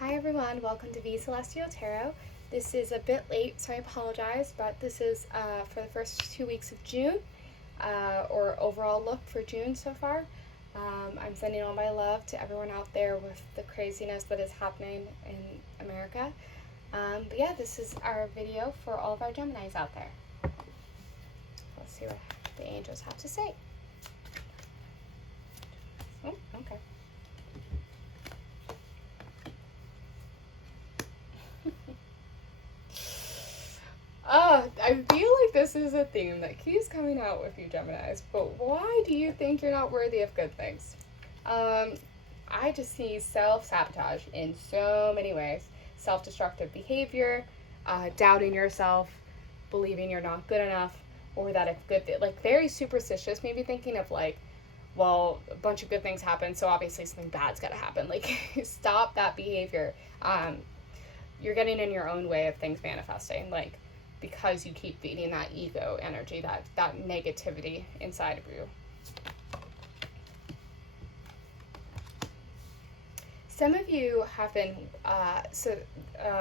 Hi everyone, welcome to V Celestial Tarot. This is a bit late, so I apologize, but this is for the first 2 weeks of June, or overall look for June so far. I'm sending all my love to everyone out there with the craziness that is happening in America. But yeah, this is our video for all of our Geminis out there. Let's see what the angels have to say. Oh, okay. I feel like this is a theme that keeps coming out with you Geminis, but why do you think you're not worthy of good things? I just see self-sabotage in so many ways. Self-destructive behavior, doubting yourself, believing you're not good enough, or that if like very superstitious, maybe thinking of like, well, a bunch of good things happen, so obviously something bad's gotta happen. Like, stop that behavior. You're getting in your own way of things manifesting, like, because you keep feeding that ego energy, that negativity inside of you. Some of you have been, a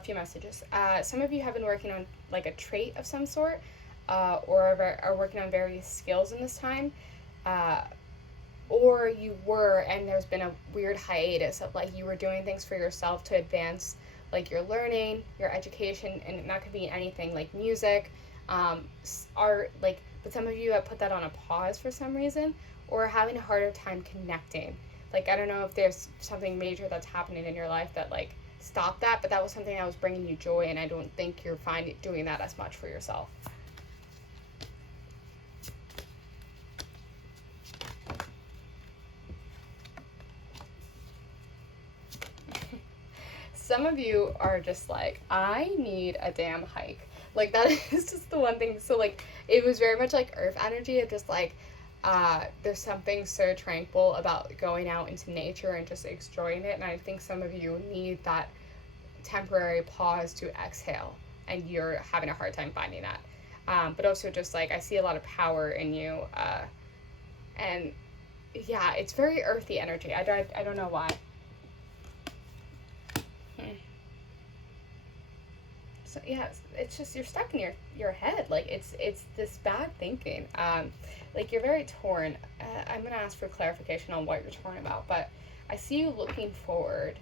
few messages. Some of you have been working on like a trait of some sort, or are working on various skills in this time. Or you were, and there's been a weird hiatus of like you were doing things for yourself to advance like your learning, your education, and that could be anything like music, art, like, but some of you have put that on a pause for some reason, or having a harder time connecting. Like, I don't know if there's something major that's happening in your life that like stopped that, but that was something that was bringing you joy, and I don't think you're finding doing that as much for yourself. Some of you are just like, I need a damn hike. Like, that is just the one thing. So, like, it was very much like earth energy of just like, there's something so tranquil about going out into nature and just enjoying it. And I think some of you need that temporary pause to exhale, and you're having a hard time finding that. But also, just like, I see a lot of power in you. And yeah, it's very earthy energy. I don't know why. So yeah, it's just you're stuck in your head. Like, it's this bad thinking. Like, you're very torn. I'm gonna ask for clarification on what you're torn about, but I see you looking forward.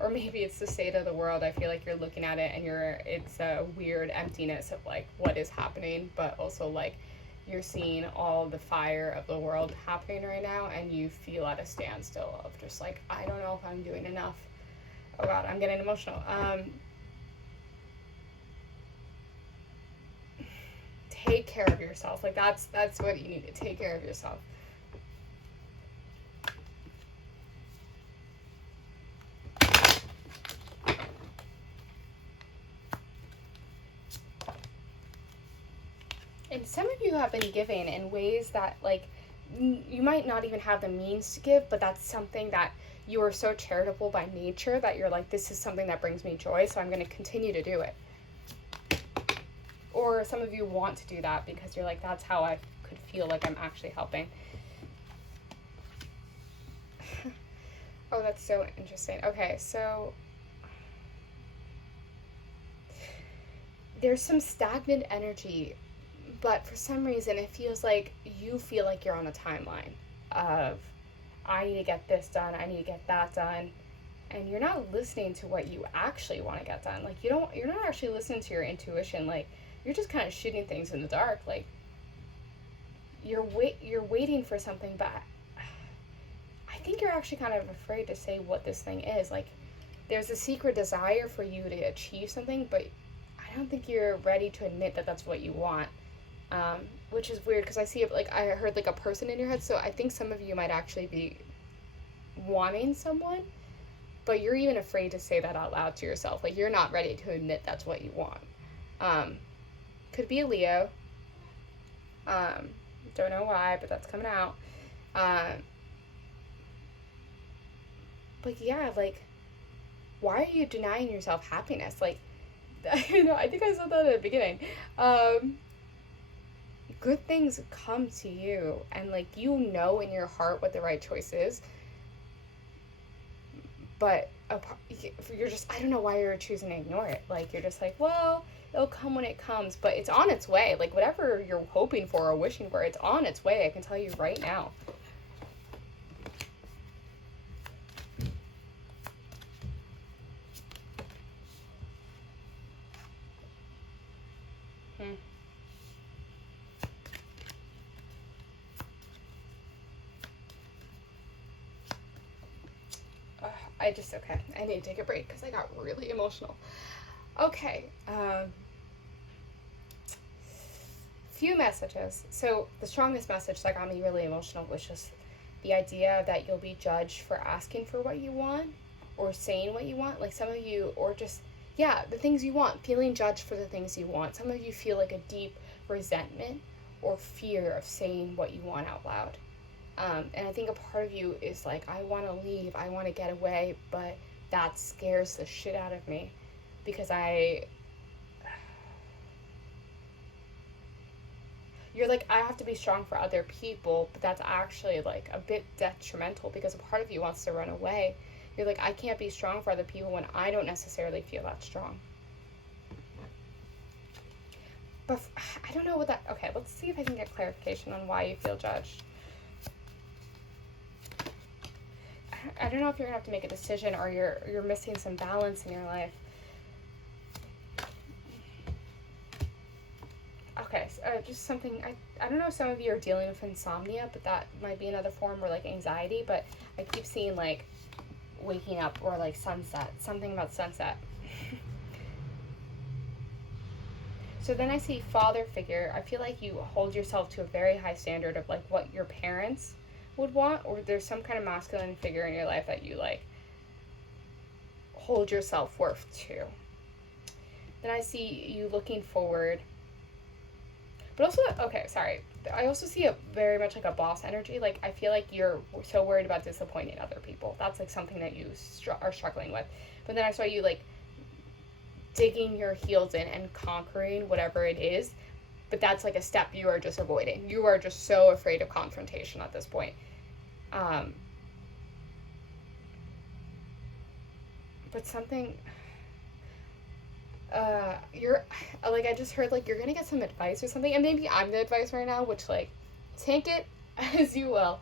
Or maybe it's the state of the world. I feel like you're looking at it and it's a weird emptiness of like what is happening, but also like you're seeing all the fire of the world happening right now, and you feel at a standstill of just like, I don't know if I'm doing enough. Oh god, I'm getting emotional. Take care of yourself. Like, that's what you need to take care of yourself. And some of you have been giving in ways that, like, you might not even have the means to give, but that's something that you are so charitable by nature that you're like, this is something that brings me joy, so I'm going to continue to do it. Or some of you want to do that because you're like, that's how I could feel like I'm actually helping. Oh, that's so interesting. Okay, so there's some stagnant energy, but for some reason it feels like you feel like you're on a timeline of, I need to get this done, I need to get that done, and you're not listening to what you actually want to get done. Like, you're not actually listening to your intuition. Like, you're just kind of shooting things in the dark. Like, you're waiting for something, but I think you're actually kind of afraid to say what this thing is. Like, there's a secret desire for you to achieve something, but I don't think you're ready to admit that that's what you want. Which is weird because I see it, like, I heard like a person in your head, so I think some of you might actually be wanting someone, but you're even afraid to say that out loud to yourself. Like, you're not ready to admit that's what you want. Could be a Leo. Don't know why, but that's coming out. But yeah, like, why are you denying yourself happiness? Like, you know, I think I said that at the beginning. Good things come to you, and like, you know in your heart what the right choice is, but you're just, I don't know why you're choosing to ignore it. Like, you're just like, well, it'll come when it comes, but it's on its way. Like, whatever you're hoping for or wishing for, it's on its way. I can tell you right now. Okay, I need to take a break because I got really emotional. Okay, few messages. So the strongest message that got me really emotional was just the idea that you'll be judged for asking for what you want or saying what you want. Like, some of you, or just, yeah, the things you want, feeling judged for the things you want. Some of you feel like a deep resentment or fear of saying what you want out loud. And I think a part of you is like, I want to leave, I want to get away, but that scares the shit out of me because you're like, I have to be strong for other people, but that's actually like a bit detrimental because a part of you wants to run away. You're like, I can't be strong for other people when I don't necessarily feel that strong. But I don't know what that, okay, let's see if I can get clarification on why you feel judged. I don't know if you're gonna have to make a decision or you're missing some balance in your life. Okay, so, just something, I don't know if some of you are dealing with insomnia, but that might be another form, or like anxiety, but I keep seeing like waking up or like sunset, something about sunset. So then I see father figure. I feel like you hold yourself to a very high standard of like what your parents would want, or there's some kind of masculine figure in your life that you like hold your self-worth to. Then I see you looking forward, but also, okay, sorry, I also see a very much like a boss energy. Like, I feel like you're so worried about disappointing other people. That's like something that you are struggling with. But then I saw you like digging your heels in and conquering whatever it is. But that's like a step you are just avoiding. You are just so afraid of confrontation at this point. But something, you're, like, I just heard, like, you're gonna get some advice or something. And maybe I'm the advice right now, which, like, take it as you will.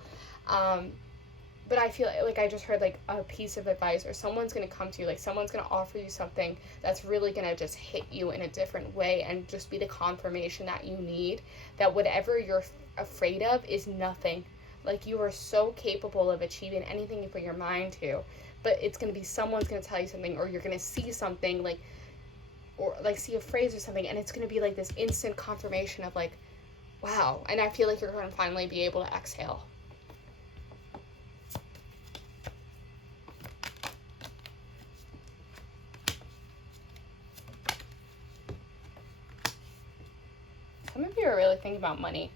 But I feel like I just heard, like, a piece of advice, or someone's gonna come to you, like, someone's gonna offer you something that's really gonna just hit you in a different way and just be the confirmation that you need, that whatever you're afraid of is nothing. Like, you are so capable of achieving anything you put your mind to, but it's gonna be someone's gonna tell you something, or you're gonna see something, like, or, like, see a phrase or something, and it's gonna be, like, this instant confirmation of, like, wow, and I feel like you're gonna finally be able to exhale. Some of you are really thinking about money.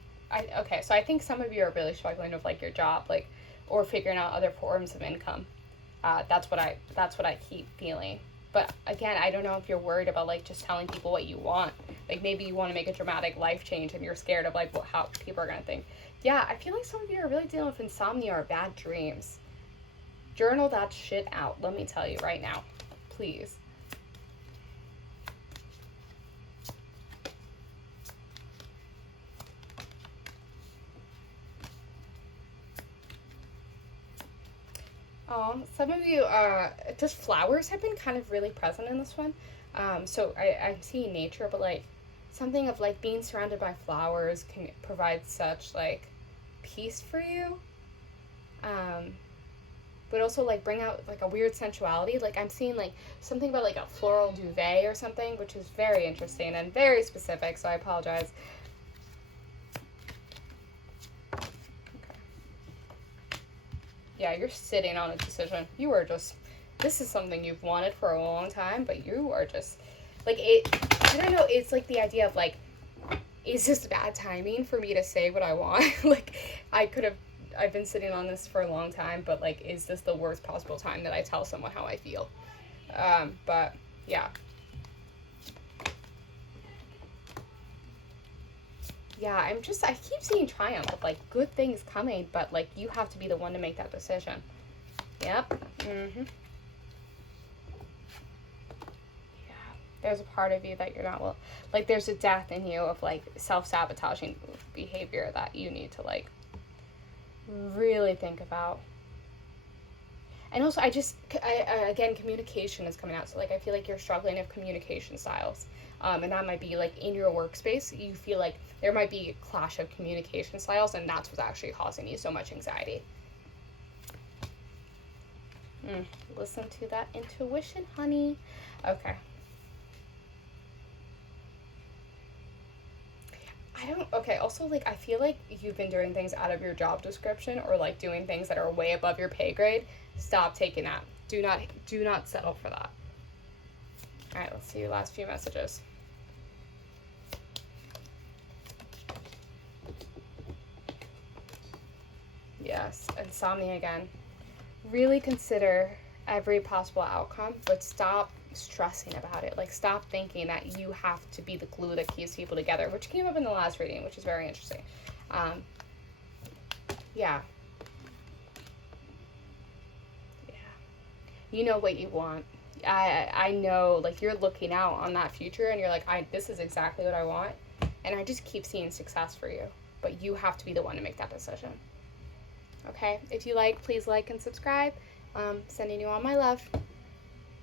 So I think some of you are really struggling with like your job, like, or figuring out other forms of income. That's what I keep feeling. But again, I don't know if you're worried about like just telling people what you want. Like, maybe you want to make a dramatic life change and you're scared of like how people are gonna think. Yeah, I feel like some of you are really dealing with insomnia or bad dreams. Journal that shit out. Let me tell you right now, please. Some of you, just flowers have been kind of really present in this one. So I'm seeing nature, but like something of like being surrounded by flowers can provide such like peace for you. But also like bring out like a weird sensuality. Like, I'm seeing like something about like a floral duvet or something, which is very interesting and very specific, so I apologize. Yeah, you're sitting on a decision. You are just, this is something you've wanted for a long time, but you are just, like, I don't know, it's like the idea of, like, is this bad timing for me to say what I want? Like, I've been sitting on this for a long time, but, like, is this the worst possible time that I tell someone how I feel? But, yeah. Yeah, I keep seeing triumph of, like, good things coming, but, like, you have to be the one to make that decision. Yep. There's a part of you that you're not like there's a death in you of like self-sabotaging behavior that you need to like really think about. And also again, communication is coming out. So like I feel like you're struggling with communication styles. And that might be like in your workspace, you feel like there might be a clash of communication styles, and that's what's actually causing you so much anxiety. Listen to that intuition, honey. Okay. Okay, also, like, I feel like you've been doing things out of your job description or, like, doing things that are way above your pay grade. Stop taking that. Do not settle for that. All right, let's see your last few messages. Yes, insomnia again. Really consider every possible outcome, but stop stressing about it. Like, stop thinking that you have to be the glue that keeps people together, which came up in the last reading, which is very interesting. Yeah. You know what you want. I know, like, you're looking out on that future, and you're like, this is exactly what I want, and I just keep seeing success for you. But you have to be the one to make that decision. Okay? If you like, please like and subscribe. Sending you all my love.